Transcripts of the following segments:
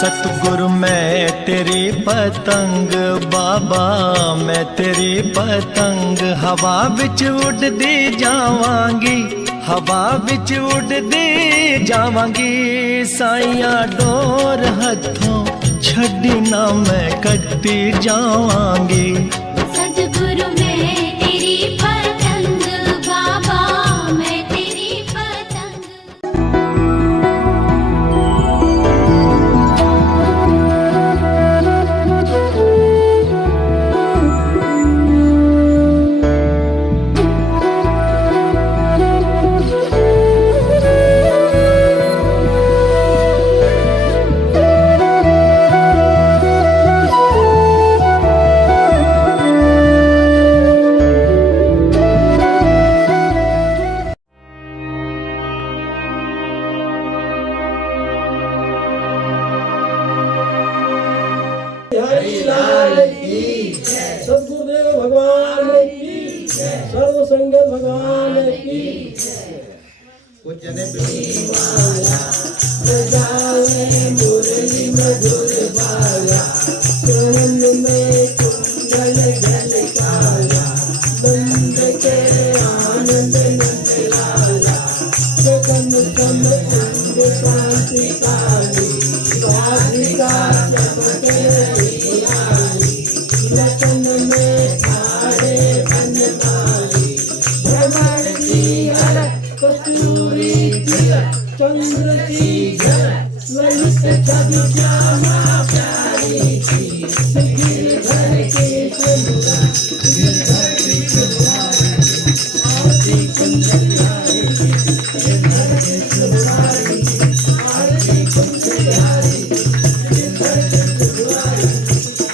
सतगुरु मैं तेरी पतंग, बाबा मैं तेरी पतंग, हवा बिच उड़दी जावांगी, हवा बिच उड़दी जावांगी, साइया डोर हथों छड्डी ना मैं कटती जावांगी। सतगुरु मैं तेरी पतंग, बाबा मैं तेरी पतंग। सद्गुरुदेव भगवान की, सर्व संगत भगवान की। मुरली मधुर बाला, चरण में कुंडल झलकाला, नंद के आनंद नंद लाला, गगन कम अंग कांति काली, राधिका चमके लखन में ठाड़े बनमाली, भ्रमर की अलग कस्तूरी तिलक, चंद्र की झलक, ललित छवि श्यामा प्यारी थी, गिरधर के चंद्रा, गिरधर की चुराई, आरती कुंज बिहारी, गिरधर के चुराई, आरती कुंज बिहारी, गिरधर के चुराई,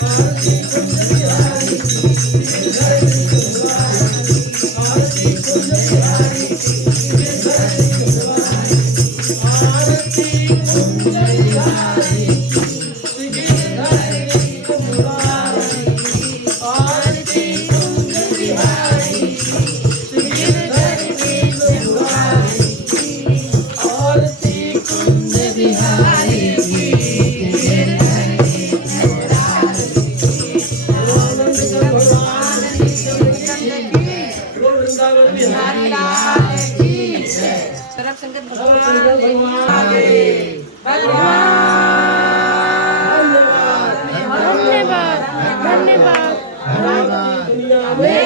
आरती कुंज बिहारी, गिरधर के चुराई, आरती कुंज बिहारी, गिरधर के चुराई, आरती कुंज बिहारी, गिरधर की चुराई, आरती कुंज बिहारी, गिरधर की चुराई, आरती कुंज बिहारी, गिरधर की आनंद भगवान की वृंदावन बिहारी लाल की जय। सर्व संगत भगवान भगवान धन्यवाद धन्यवाद दुनिया में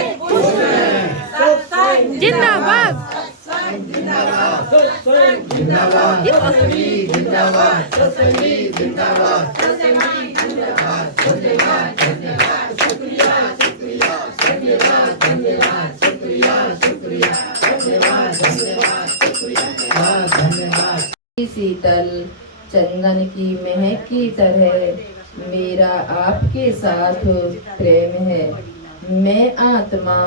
सत्संग जिंदाबाद जिंदाबाद, सत्संग जिंदाबाद, सत्संगी जिंदाबाद, सत्संगी जिंदाबाद, सत्संगी जिंदाबाद, धन्यवाद धन्यवाद, शुक्रिया शुक्रिया, धन्यवाद धन्यवाद, शुक्रिया शुक्रिया, धन्यवाद धन्यवाद, शुक्रिया धन्यवाद। शीतल चंदन की महक की तरह मेरा आपके साथ प्रेम है। मैं आत्मा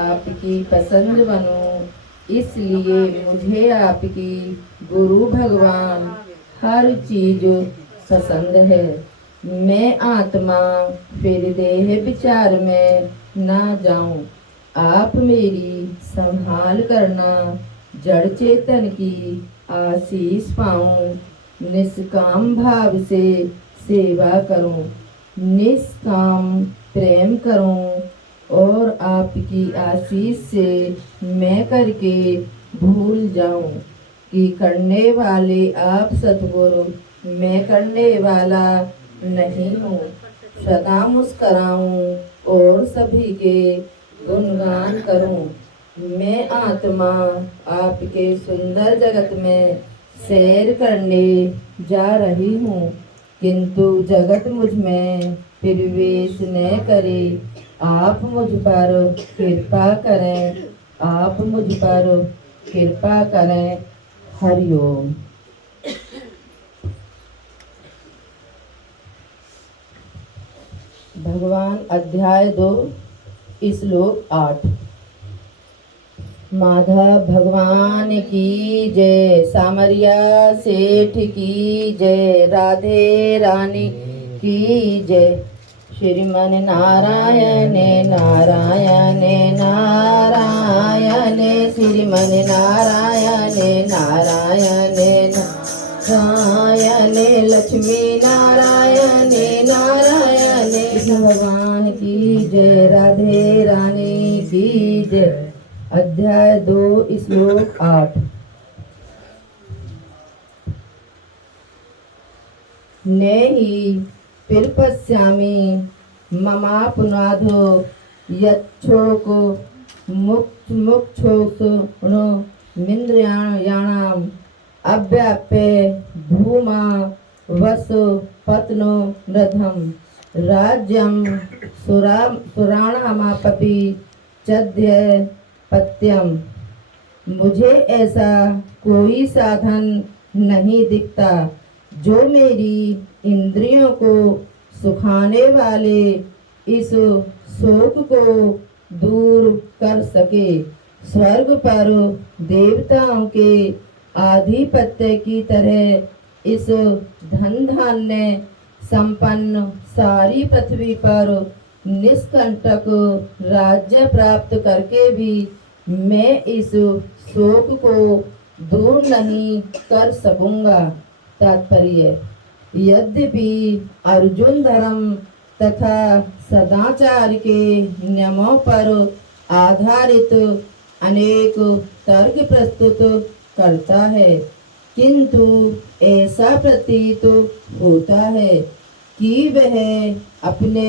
आपकी पसंद बनूं, इसलिए मुझे आपकी गुरु भगवान हर चीज पसंद है। मैं आत्मा फिर देह विचार में ना जाऊं। आप मेरी संभाल करना, जड़ चेतन की आशीष पाऊं, निष्काम भाव से सेवा करूं, निष्काम प्रेम करूं और आपकी आशीष से मैं करके भूल जाऊं कि करने वाले आप सतगुरु, मैं करने वाला नहीं हूँ। सदा मुस्कराऊं और सभी के गुणगान करूं। मैं आत्मा आपके सुंदर जगत में सैर करने जा रही हूँ, किंतु जगत मुझ में प्रवेश न करे। आप मुझ पर कृपा करें, आप मुझ पर कृपा करें। हरिओम। भगवान अध्याय 2 श्लोक 8। माधव भगवान की जय, सामरिया सेठ की जय, राधे रानी की जय। श्रीमन नारायण नारायण नारायण, श्रीमन नारायण नारायण नारायण लक्ष्मी नारायण नारायण। कृष्ण भगवान की जय, राधे रानी की जय। अध्याय 2 श्लोक 8। नेहि पिरपस्यामि ममापनाधो यच्छोक मुक्षोक्षुणो मिन्द्रियाणाम् अव्याप्य भूमा वसु पत्नो रथम राज्यं सुराणामापि चद्य पत्यम। मुझे ऐसा कोई साधन नहीं दिखता जो मेरी इंद्रियों को सुखाने वाले इस शोक को दूर कर सके। स्वर्ग पर देवताओं के आधिपत्य की तरह इस धन धान्य संपन्न सारी पृथ्वी पर निष्कंटक राज्य प्राप्त करके भी मैं इस शोक को दूर नहीं कर सकूंगा। तात्पर्य, यद्यपि अर्जुन धर्म तथा सदाचार के नियमों पर आधारित अनेक तर्क प्रस्तुत करता है, किंतु ऐसा प्रतीत होता है कि वह अपने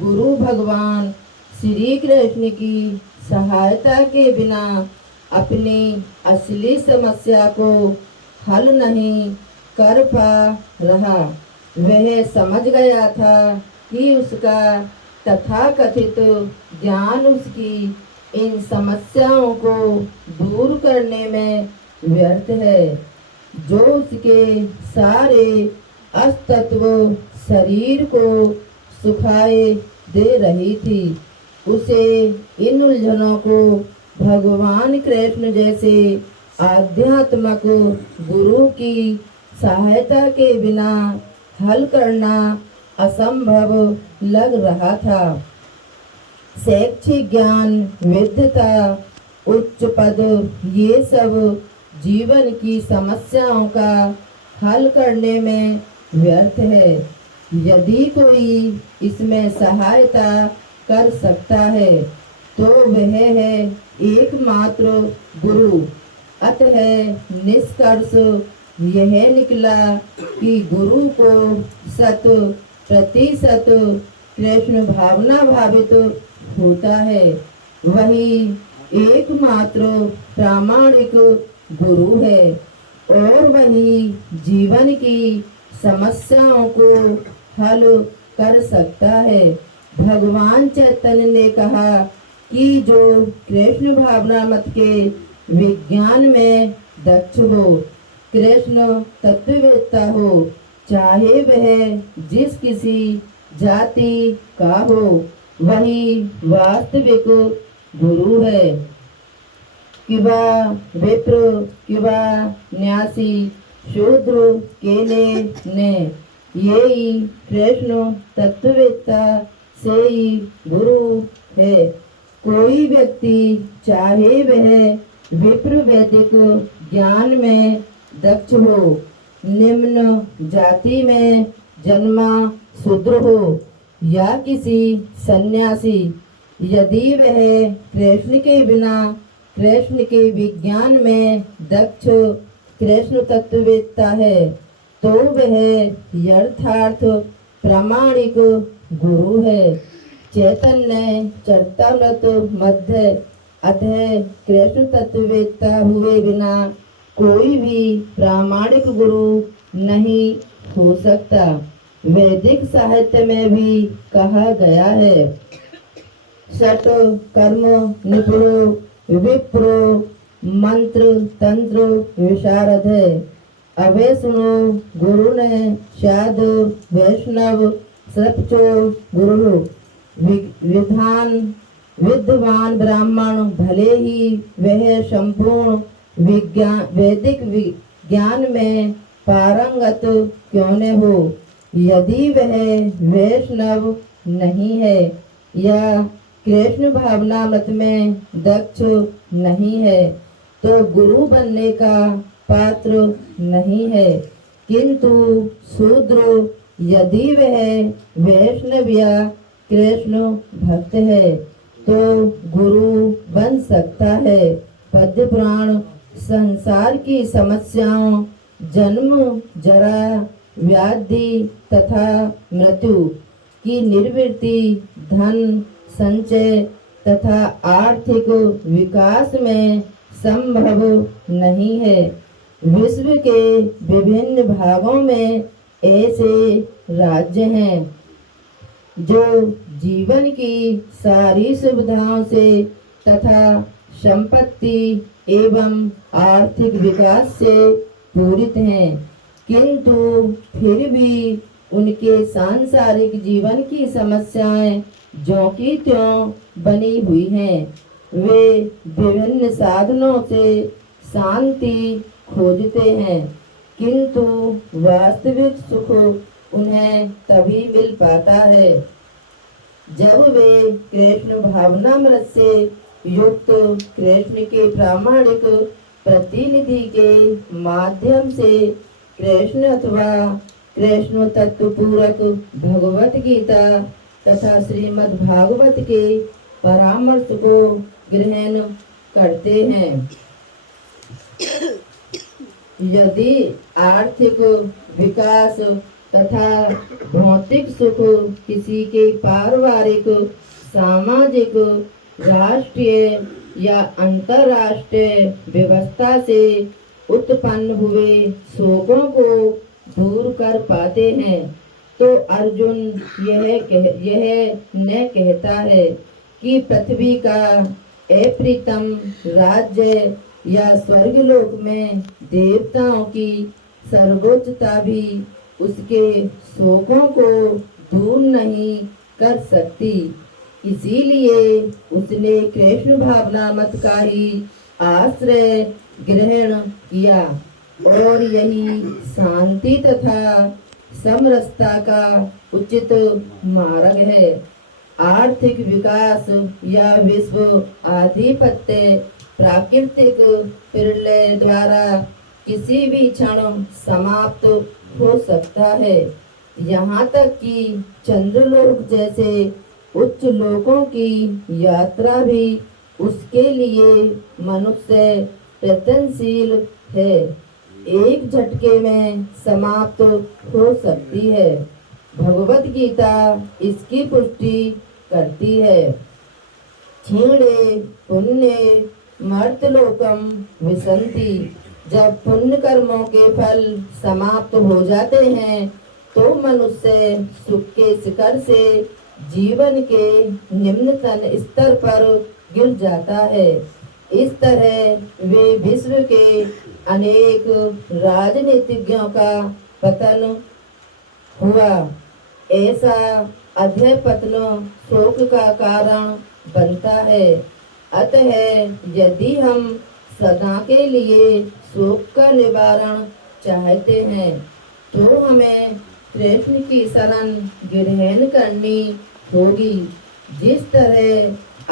गुरु भगवान श्री कृष्ण की सहायता के बिना अपनी असली समस्या को हल नहीं कर पा रहा। वह समझ गया था कि उसका तथाकथित ज्ञान उसकी इन समस्याओं को दूर करने में व्यर्थ है, जो उसके सारे अस्तित्व शरीर को सुखाए दे रही थी। उसे इन उलझनों को भगवान कृष्ण जैसे आध्यात्मिक गुरु की सहायता के बिना हल करना असंभव लग रहा था। शैक्षिक ज्ञान, विद्वता, उच्च पद, ये सब जीवन की समस्याओं का हल करने में व्यर्थ है। यदि कोई इसमें सहायता कर सकता है तो वह है एकमात्र गुरु। अतः निष्कर्ष यह निकला कि गुरु को 100% कृष्ण भावना भावित होता है, वही एकमात्र प्रामाणिक गुरु है और वही जीवन की समस्याओं को हल कर सकता है। भगवान चैतन्य ने कहा कि जो कृष्ण भावना मत के विज्ञान में दक्ष हो, कृष्ण तत्ववेत्ता हो, चाहे वह जिस किसी जाति का हो, वही वास्तविक गुरु है। किवा विप्र किवा न्यासी शूद्र केले ने, यही कृष्ण तत्ववेत्ता से ही गुरु है। कोई व्यक्ति चाहे वह विप्र वैदिक ज्ञान में दक्ष हो, निम्न जाति में जन्मा शूद्र हो या किसी सन्यासी, यदि वह कृष्ण के बिना कृष्ण के विज्ञान में दक्ष कृष्ण तत्ववेत्ता है तो वह यथार्थ प्रामाणिक गुरु है। चैतन्य चरितामृत मध्य अध्याय कृष्ण तत्ववेत्ता हुए बिना कोई भी प्रामाणिक गुरु नहीं हो सकता। वैदिक साहित्य में भी कहा गया है, सट कर्म निपुणो विप्रो मंत्र तंत्र विशारद है। अबे सुनो गुरु ने साधु वैष्णव सपचो गुरु विद्वान ब्राह्मण भले ही वह संपूर्ण वैदिक विज्ञान में पारंगत क्यों न हो, यदि वह वैष्णव नहीं है या कृष्ण भावना मत में दक्ष नहीं है तो गुरु बनने का पात्र नहीं है। किंतु शूद्र यदि वह वैष्णव या कृष्ण भक्त है तो गुरु बन सकता है। पद्य पुराण संसार की समस्याओं जन्म जरा व्याधि तथा मृत्यु की निवृत्ति धन संचय तथा आर्थिक विकास में संभव नहीं है। विश्व के विभिन्न भागों में ऐसे राज्य हैं जो जीवन की सारी सुविधाओं से तथा संपत्ति एवं आर्थिक विकास से पूरित हैं, किंतु फिर भी उनके सांसारिक जीवन की समस्याएं ज्यों की त्यों बनी हुई हैं। वे विभिन्न साधनों से शांति खोजते हैं, किंतु वास्तविक सुख उन्हें तभी मिल पाता है जब वे कृष्ण भावनामृत से युक्त कृष्ण के प्रामाणिक प्रतिनिधि के माध्यम से कृष्ण अथवा कृष्ण तत्व पूरक भगवत गीता तथा श्रीमद् भागवत के परामर्श को ग्रहण करते हैं। यदि आर्थिक विकास तथा भौतिक सुख किसी के पारिवारिक सामाजिक राष्ट्रीय या अंतर्राष्ट्रीय व्यवस्था से उत्पन्न हुए शोकों को दूर कर पाते हैं तो अर्जुन यह न कहता है कि पृथ्वी का अप्रीतम राज्य या स्वर्गलोक में देवताओं की सर्वोच्चता भी उसके शोकों को दूर नहीं कर सकती। इसीलिए उसने कृष्ण भावनामृत का ही आश्रय ग्रहण किया और यही शांति तथा समरसता का उचित मार्ग है। आर्थिक विकास या विश्व आधिपत्य प्राकृतिक प्रलय द्वारा किसी भी क्षण समाप्त हो सकता है। यहाँ तक कि चंद्रलोक जैसे उच्च लोकों की यात्रा भी उसके लिए मनुष्य प्रयत्नशील है, एक झटके में समाप्त हो सकती है। भगवत गीता इसकी पुष्टि करती है। क्षीणे पुण्य मर्त्यलोकम विसंति। जब पुण्य कर्मों के फल समाप्त हो जाते हैं तो मनुष्य सुख के शिखर से जीवन के निम्नतम स्तर पर गिर जाता है। इस तरह वे विश्व के अनेक राजनीतिज्ञों का पतन हुआ। ऐसा अधःपतन शोक का कारण बनता है। अतः यदि हम सदा के लिए शोक का निवारण चाहते हैं तो हमें कृष्ण की शरण ग्रहण करनी होगी। जिस तरह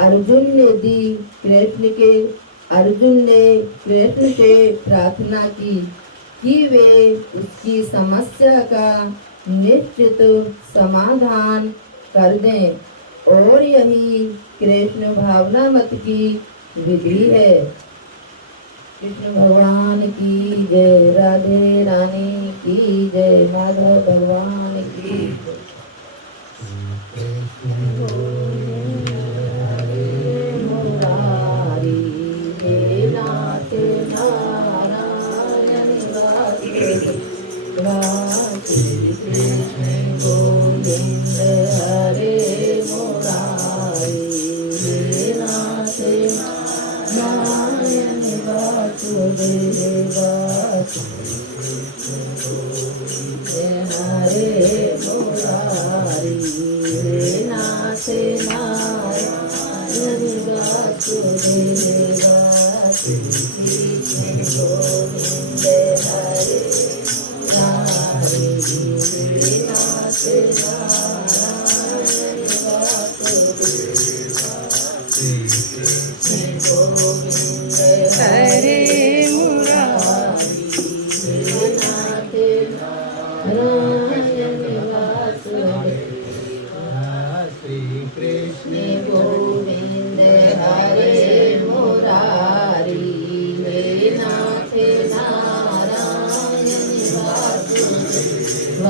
अर्जुन ने कृष्ण से प्रार्थना की कि वे उसकी समस्या का निश्चित समाधान कर दें, और यही कृष्ण भावनामृत की विधि है। कृष्ण भगवान की जय। राधे रानी की जय। माधव भगवान की जय। मुरारी हे नाथ नारायण वासुदेव कृष्ण गोविंद हरे मुरारी हे नाथ नारायण वासुदेव हरे मुरारी हे नाथ नारायण वासुदेव कृष्ण गोविंद हरे मुरारी हे नाथ नारायण वासुदेव कृष्ण गोविंद हरे मुरारी हे नाथ नाथ नारायण वासुदेव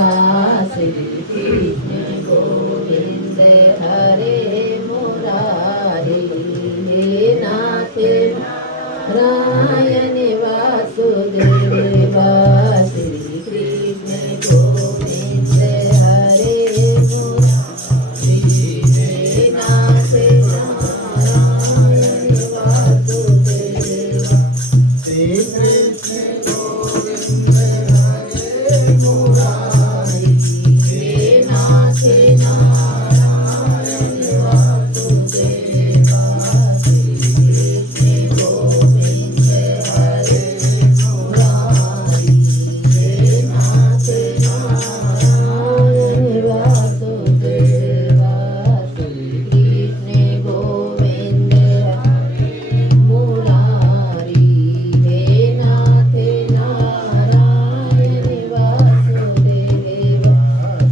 श्री कृष्ण गोविंद हरे मुरारी नाथ नारायण वासुदेव श्री कृष्ण गोविंद हरे मुरारी नाथ नारायण वासुदेव श्री कृष्ण गोविंद हरे मुरारी नाथ नारायण वासुदेव श्री कृष्ण गोविंद हरे मुरारी नाथ नारायण वासुदेव श्री कृष्ण गोविंद हरे मुरारी हे नाथ नारायण वासुदेव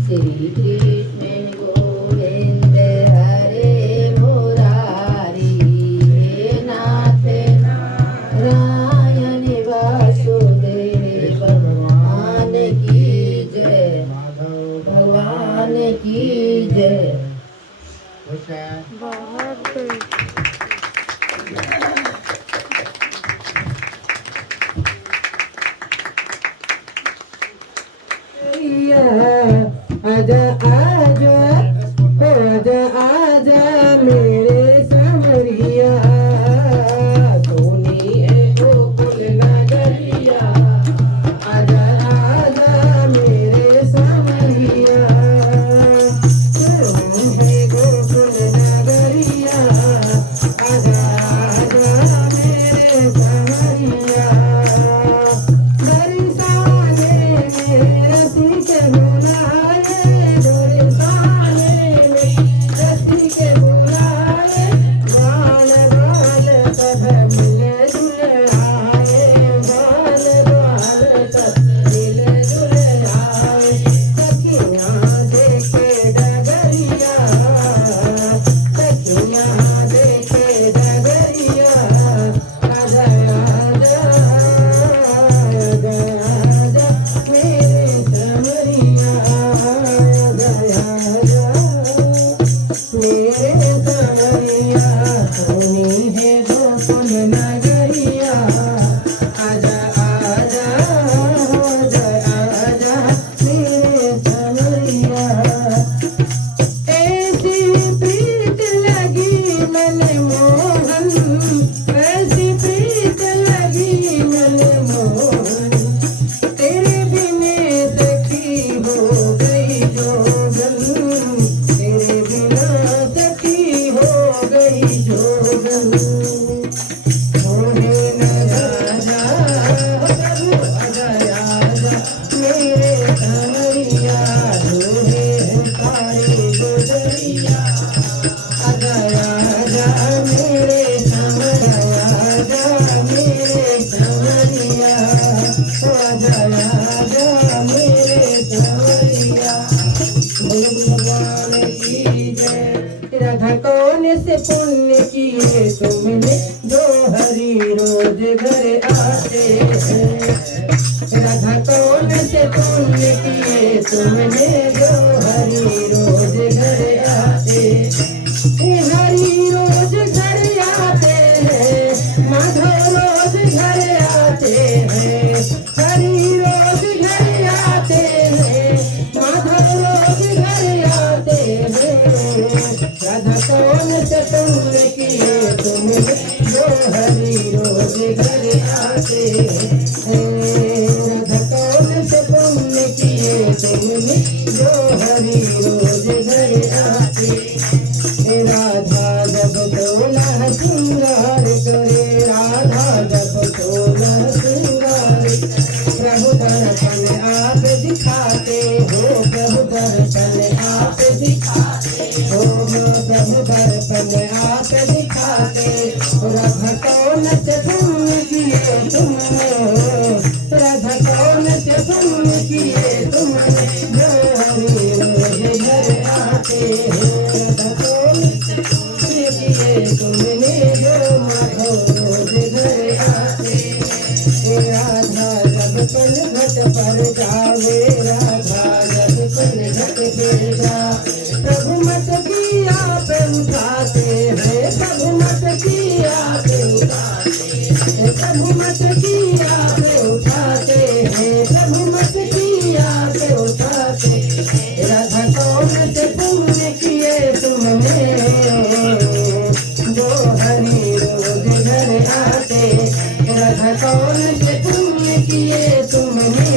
श्री कृष्ण गोविंद हरे मुरारी हे नाथ नारायण वासुदेव भगवान की जय भगवान की जय बहुत बढ़िया। आजा आजा आजा आजा मेरे समरिया सोनी है गोकुल नगरिया आजा आजा मेरे समरिया सोनी है गोकुल नगरिया आजा आजा मेरे समरिया बरसाने में रसी के बुलाए बरसाने में रसी के बुलाए बाल बाल सब मिले जुले आए बाल बाल सब मिले जुले आए सखियाँ देखे डगरिया सखियाँ देखे डगरिया आजा आजा आजा आजा मेरे समरिया आजा आजा मेरे समरिया सोनी है गोकुल नगरिया आजा आजा आजा आजा मेरे समरिया ऐसी प्रीत लगी मन मोहन ऐसी प्रीत लगी मन मोहन तेरे बिने सखी हो गई जोगन तेरे बिना सखी हो गई जोगन मोहे न राजा आजा आजा मेरे समरिया दोहे तारे गुजरिया आजा आजा मेरे समरिया आजा मेरे समरिया आजा आजा मेरे समरिया भगवान की जय राधा कौन से पुण्य किए तुमने जो हरि रोज घर आते हैं राधा कौन से पुण्य किए तुमने जो हरि रोज घर आते हरि रोज घर आते हैं माधव रोज घर आते हैं हरि रोज घर आते हैं माधव रोज घर आते हैं राधा कौन से तुमने किए तुमने जो हरि रोज घर आते हैं राधा कौन से तुमने किए तुमने जो हरि रोज घर आते राधा जब तोला श्रृंगार करे राधा जब तोला श्रृंगार प्रभु दर्शन आप दिखाते हो प्रभु दर्शन आप दिखाते हो प्रभु दर्शन आप दिखाते राधा कौन से तुम किए तुमने राधा कौन से तुम किए तुमने जो हरि रोज घर आते हो राधा कौन से तुम किए तुमने जो माधव रोज घर आते पर जावे राधा जब पर घट गिर जा प्रभु मत किया पे उठाते हैं प्रभु मत किया पे उठाते हैं प्रभु मत किया पे उठाते हैं प्रभु मत किया पे उठाते राधा कौन से पुण्य किए तुमने जो हरि रोज घर आते राधा कौन से पुण्य किए तुमने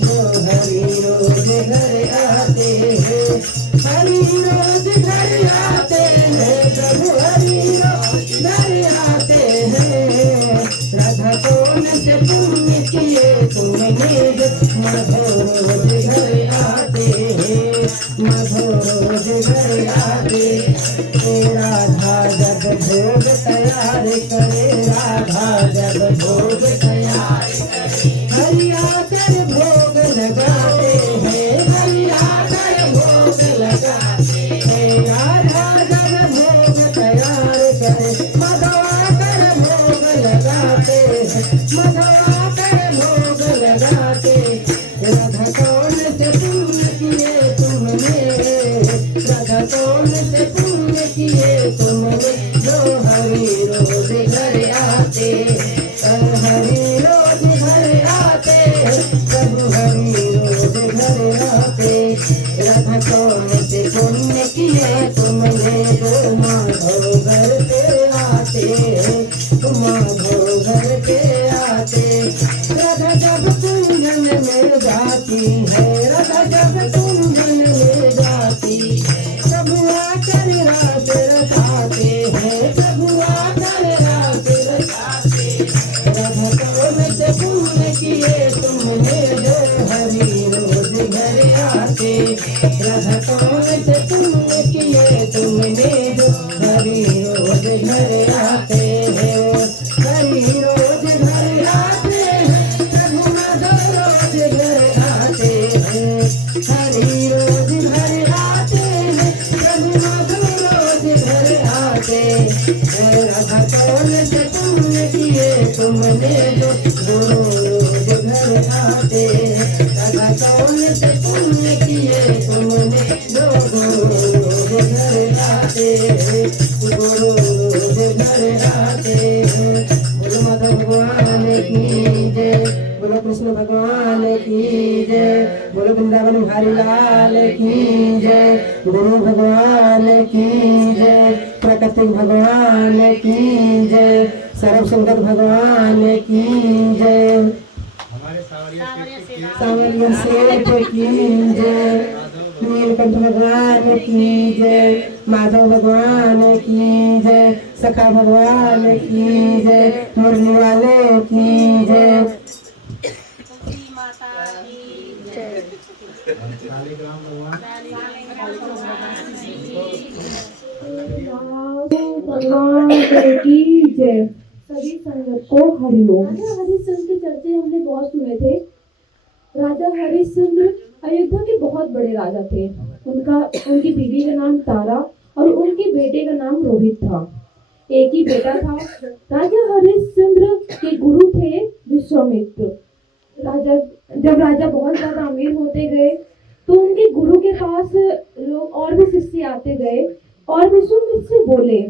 जो हरि रोज घर आते हैं हरि रोज घर आते हैं प्रभु हरि रोज घर आते हैं राधा कौन से पुण्य किए तुमने माधो रोज घर आते हैं माधो रोज घर आते राधा जब भोग तैयार करे राधा जब भोग तैयार करे हरिया कर भोग लगाते हैं हरिया कर भोग लगाते हैं राधा जब भोग तैयार करे मधवा कर भोग लगाते हैं मधवा कर भोग लगाते राधा कौन से पुण्य किए तुमने राधा कौन से पुण्य किए तुमने जो हरि रोज घर आते हरि रोज घर आते प्रभु हरि रोज घर आते राधा कौन से पुण्य किए तुमने जो माधव घर पे आते माधव घर पे आते राधा जब कुंजन में जाती है राधा जब कुंजन में जाती प्रभु आकर रात रचाते हैं प्रभु आकर रात रचाते राधा कौन से पुण्य किए तुमने जो हरि रोज घर आते राधा कौन से पुण्य किए तुमने जो हरि रोज घर आते हैं हरि रोज घर आते हैं प्रभु माधव रोज घर आते हैं हरि रोज घर आते हैं प्रभु माधव रोज घर आते राधा कौन से पुण्य किए तुमने जो गुरु रोज घर आते राधा कौन से पुण्य किए तुमने जो गुरु रोज घर आते गुरु रोज घर आते बोलो माधव भगवान की जय बोलो कृष्ण भगवान की जय बोलो वृंदावन बिहारी लाल की जय गुरु भगवान की जय प्रकृति भगवान की जय सर्व संगत भगवान की जय सावरिया सेठ की जय नीलकंठ भगवान की जय माधव भगवान की जय सखा भगवान की जय मुरली वाले की जय भगवान की जय। सभी संगत को हरिओम। राजा हरिश्चंद्र के चर्चे हमने बहुत सुने थे। राजा हरिश्चंद्र अयोध्या के बहुत बड़े राजा थे। उनकी बीवी का नाम तारा और उनके बेटे का नाम रोहित था। एक ही बेटा था। राजा हरिश्चंद्र के गुरु थे विश्वामित्र। जब राजा बहुत ज्यादा अमीर होते गए तो उनके गुरु के पास लोग और भी शिष्य आते गए और विश्वामित्र से बोले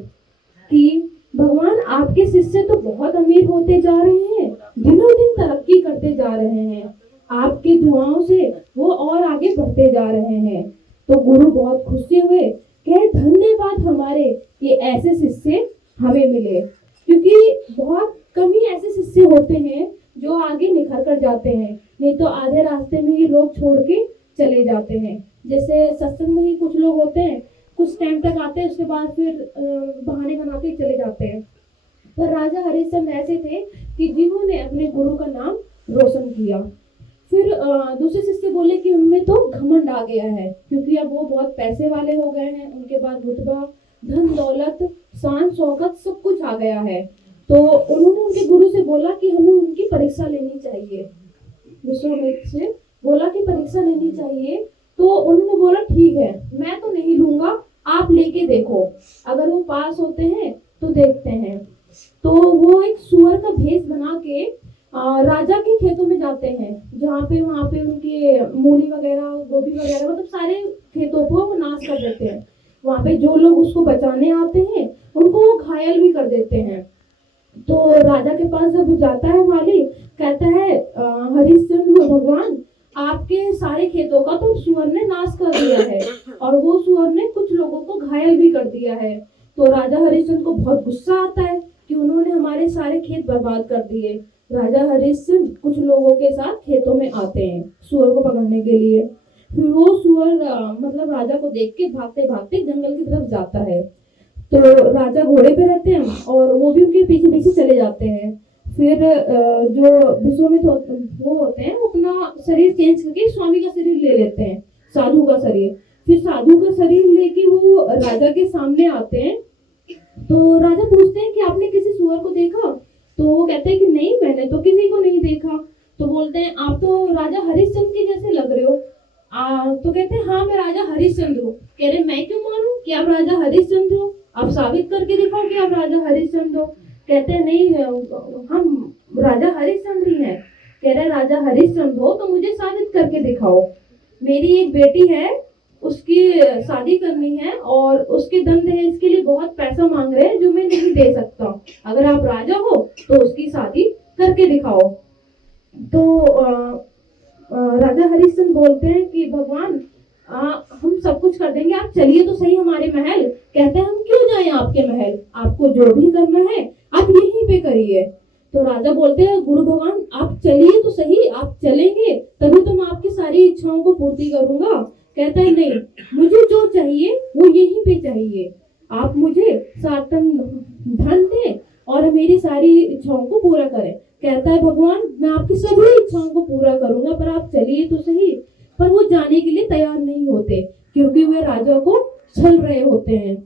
कि भगवान आपके शिष्य तो बहुत अमीर होते जा रहे हैं, दिनों दिन तरक्की करते जा रहे हैं, आपकी दुआओं से वो और आगे बढ़ते जा रहे हैं। तो गुरु बहुत खुशी हुए, कहे धन्यवाद हमारे ये ऐसे शिष्य हमें मिले, क्योंकि बहुत कम ही ऐसे शिष्य होते हैं जो आगे निखर कर जाते हैं, नहीं तो आधे रास्ते में ही लोग छोड़ के चले जाते हैं। जैसे सत्संग में ही कुछ लोग होते हैं, कुछ टाइम तक आते हैं, उसके बाद फिर बहाने बना के चले जाते हैं। पर राजा हरिश्चंद्र ऐसे थे कि जिन्होंने अपने गुरु का नाम रोशन किया। फिर दूसरे शिष्य बोले कि उनमें तो घमंड आ गया है, क्योंकि अब वो बहुत पैसे वाले हो गए हैं, उनके पास रुतबा, धन दौलत, शान शौकत सब कुछ आ गया है। तो उन्होंने उनके गुरु से बोला कि हमें उनकी परीक्षा लेनी चाहिए। विश्वामित्र से बोला कि परीक्षा लेनी चाहिए। तो उन्होंने बोला ठीक है, मैं तो नहीं लूंगा, आप लेके देखो, अगर वो पास होते हैं तो देखते हैं। तो वो एक सुअर का भेष बना के राजा के खेतों में जाते हैं, जहाँ पे वहाँ पे उनके मूली वगैरह, गोभी वगैरह, मतलब सारे खेतों को वो नाश कर देते हैं। वहाँ पे जो लोग उसको बचाने आते हैं उनको वो घायल भी कर देते हैं। तो राजा के पास जब जाता है माली, कहता है हरिश्चंद्र भगवान, आपके सारे खेतों का तो सुअर ने नाश कर दिया है और वो सुअर ने कुछ लोगों को घायल भी कर दिया है। तो राजा हरिश्चंद्र को बहुत गुस्सा आता है कि उन्होंने हमारे सारे खेत बर्बाद कर दिए। राजा हरिश्चंद्र कुछ लोगों के साथ खेतों में आते हैं सुअर को पकड़ने के लिए। फिर वो सुअर मतलब राजा को देख के भागते भागते जंगल की तरफ जाता है। तो राजा घोड़े पे रहते हैं और वो भी उनके पीछे पीछे चले जाते हैं। फिर जो विश्वामित्र वो होते हैं, वो अपना शरीर चेंज करके स्वामी का शरीर ले लेते हैं, साधु का शरीर। फिर साधु का शरीर लेके वो राजा के सामने आते हैं। तो राजा पूछते हैं कि आपने किसी सुअर को देखा? तो वो कहते हैं कि नहीं, मैंने तो किसी को नहीं देखा। तो बोलते हैं आप तो राजा हरिश्चंद्र के जैसे लग रहे हो। तो कहते हैं हाँ, मैं राजा हरिश्चंद्र हूँ। कह रहे मैं क्यों मानूं कि आप राजा हरिश्चंद्र हो? आप साबित करके दिखाओ कि आप राजा हरिश्चंद्र हो। कहते हैं नहीं, हम राजा हरिश्चंद्र ही हैं। कह रहे राजा हरिश्चंद्र हो तो मुझे साबित करके दिखाओ। मेरी एक बेटी है, उसकी शादी करनी है और उसके दंड दहेज के लिए बहुत पैसा मांग रहे हैं जो मैं नहीं दे सकता। अगर आप राजा हो तो उसकी शादी करके दिखाओ। तो राजा हरिश्चंद्र बोलते हैं कि भगवान हम सब कुछ कर देंगे, आप चलिए तो सही हमारे महल। कहते हैं हम क्यों जाएं आपके महल, आपको जो भी करना है आप यहीं पे करिए। तो राजा बोलते हैं गुरु भगवान आप चलिए तो सही, आप चलेंगे तभी तो मैं आपकी सारी इच्छाओं को पूर्ति करूंगा। कहता है नहीं, मुझे जो चाहिए वो यहीं पे चाहिए। आप मुझे सातन धन दें और मेरी सारी इच्छाओं को पूरा करें। कहता है भगवान मैं आपकी सभी इच्छाओं को पूरा करूंगा, पर आप चलिए तो सही। पर वो जाने के लिए तैयार नहीं होते क्योंकि वे राजा को छल रहे होते हैं।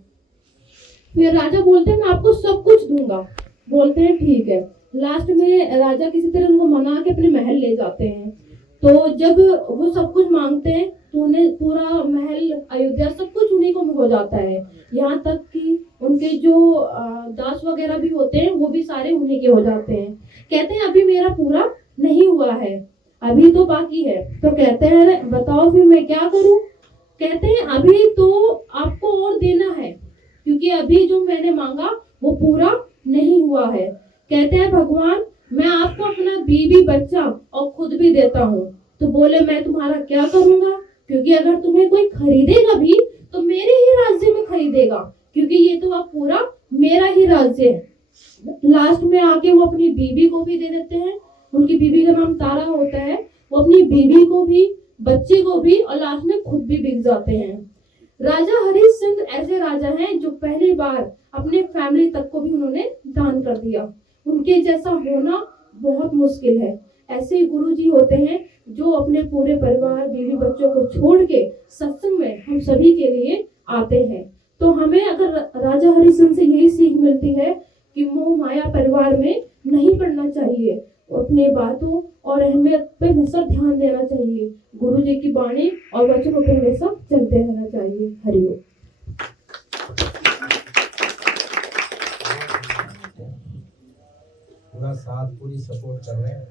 फिर राजा बोलते हैं मैं आपको सब कुछ दूंगा। बोलते हैं ठीक है। लास्ट में राजा किसी तरह उनको मना के अपने महल ले जाते हैं। तो जब वो सब कुछ मांगते हैं तो उन्हें पूरा महल, अयोध्या, सब कुछ उन्हीं को हो जाता है। यहाँ तक कि उनके जो दास वगैरह भी होते हैं वो भी सारे उन्हीं के हो जाते हैं। कहते हैं अभी मेरा पूरा नहीं हुआ है, अभी तो बाकी है। तो कहते हैं बताओ फिर मैं क्या करूं? कहते हैं अभी तो आपको और देना है क्योंकि अभी जो मैंने मांगा वो पूरा नहीं हुआ है। कहते हैं भगवान मैं आपको अपना बीवी, बच्चा और खुद भी देता हूँ। तो बोले मैं तुम्हारा क्या करूंगा, क्योंकि अगर तुम्हें कोई खरीदेगा भी तो मेरे ही राज्य में खरीदेगा क्योंकि ये तो अब पूरा मेरा ही राज्य है। लास्ट में आके वो अपनी बीवी को भी दे देते हैं। उनकी बीवी का नाम तारा होता है। वो अपनी बीवी को भी, बच्चे को भी और लास्ट में खुद भी बिक जाते हैं। राजा हरिश्चंद्र ऐसे राजा हैं जो पहली बार अपने फैमिली तक को भी उन्होंने दान कर दिया। उनके जैसा होना बहुत मुश्किल है। ऐसे ही गुरु जी होते हैं जो अपने पूरे परिवार, बीवी, बच्चों को छोड़ के सत्संग में हम सभी के लिए आते हैं। तो हमें अगर राजा हरिश्चंद्र से यही सीख मिलती है कि मोह माया परिवार में नहीं पड़ना चाहिए, अपने बातों और अहमियत पे हमेशा ध्यान देना चाहिए, गुरु जी की वाणी और वचनों पे हमेशा चलते रहना चाहिए। हरिओम। पूरा साथ पूरी सपोर्ट कर रहे हैं।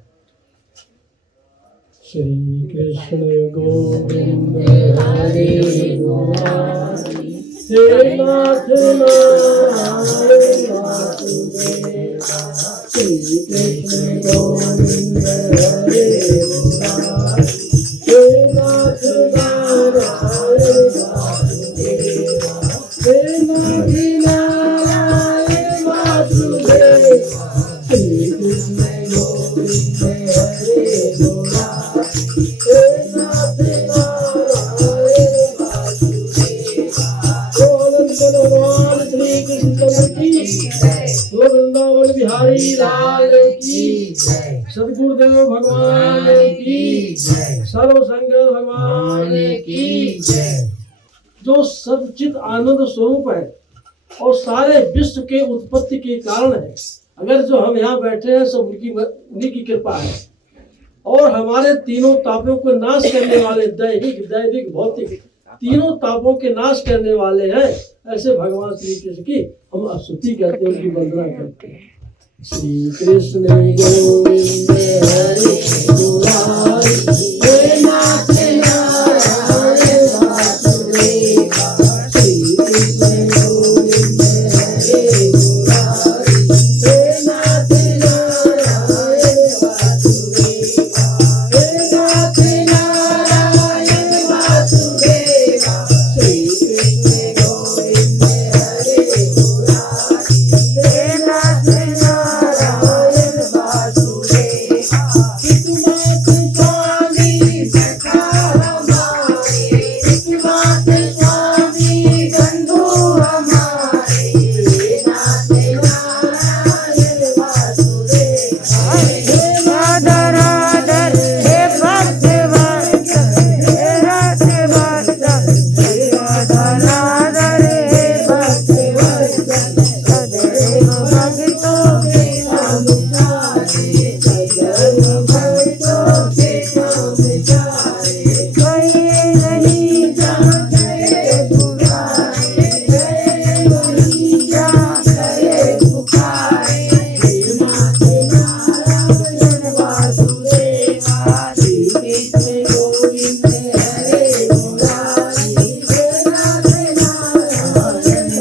श्री कृष्ण गोविंद हरे मुरारी, हे नाथ नारायण वासुदेव। श्री कृष्ण गोविंद हरे मुरारी, हे नाथ नारायण वासुदेव। हे नाथ नारायण वासुदेव। श्री कृष्ण गोविंद हरे मुरारी, हे नाथ नारायण वासुदेव। भगवान श्री कृष्ण की वृंदावन बिहारी लाल की, सदगुरुदेव भगवान की, सर्व संगत भगवान की। जो सच्चित आनंद स्वरूप है और सारे विश्व के उत्पत्ति के कारण है, अगर जो हम यहाँ बैठे हैं सब उन्हीं की कृपा है। और हमारे तीनों तापों को नाश करने वाले, दैहिक, दैविक, भौतिक, तीनों तापों के नाश करने वाले हैं। ऐसे भगवान श्री कृष्ण की हम स्तुति करते हैं, उनकी वंदना करते हैं। श्री कृष्ण गोविंद राधर हे भक्तवत्सल हे रसवत्सल हे राधर हे भक्तवत्सल सदैव भक्तों के समाचारे सदैव भक्तों के समाचारे कहीं नहीं जाते पुकारे कहीं नहीं जाते पुकारे नारायण वासुदेवा श्री कृष्ण गोविंद हरे मुरारी नारायण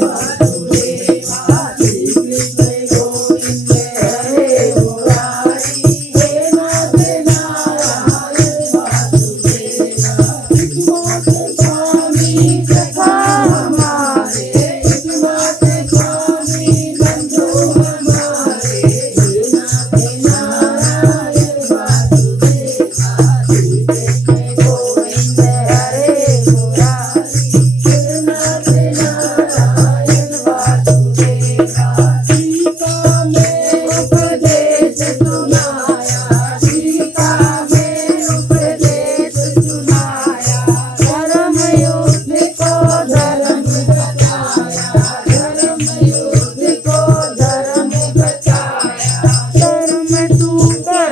वासुदेवा श्री कृष्ण गोविंद हरे मुरारी हे नाथ नारायण वासुदेवा इकमात्र स्वामी सखा हमारे इकमात्र स्वामी बंधु हमारे हे नाथ नारायण वासुदेवा श्री कृष्ण गोविंद हरे मुरारी हे नाथ नारायण वासुदेवा सीता में उपदेश सुनाया सीता में उपदेश सुनाया धर्म युद्ध को धर्म बचाया धर्म युद्ध को धर्म बचाया धर्म टूकर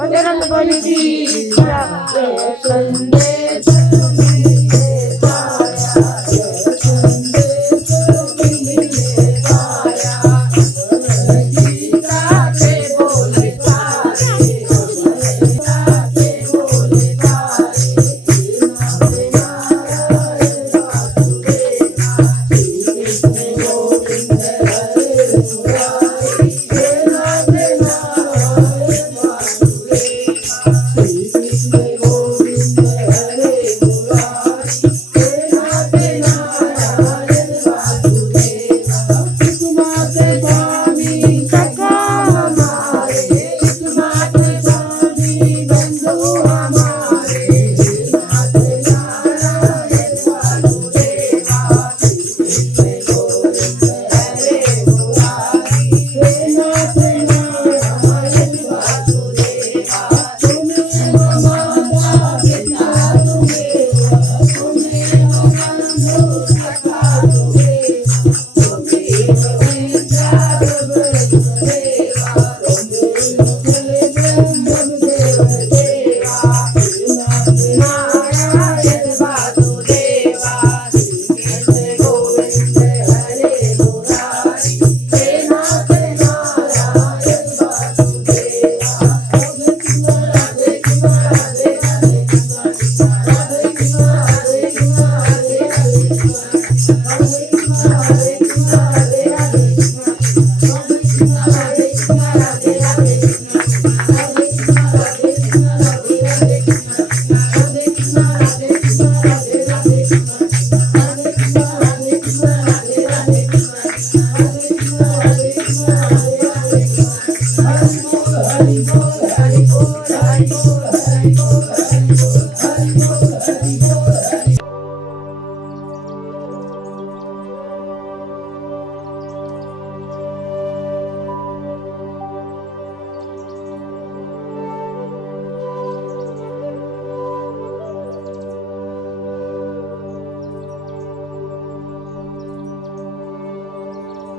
बजरंग बली की संदेश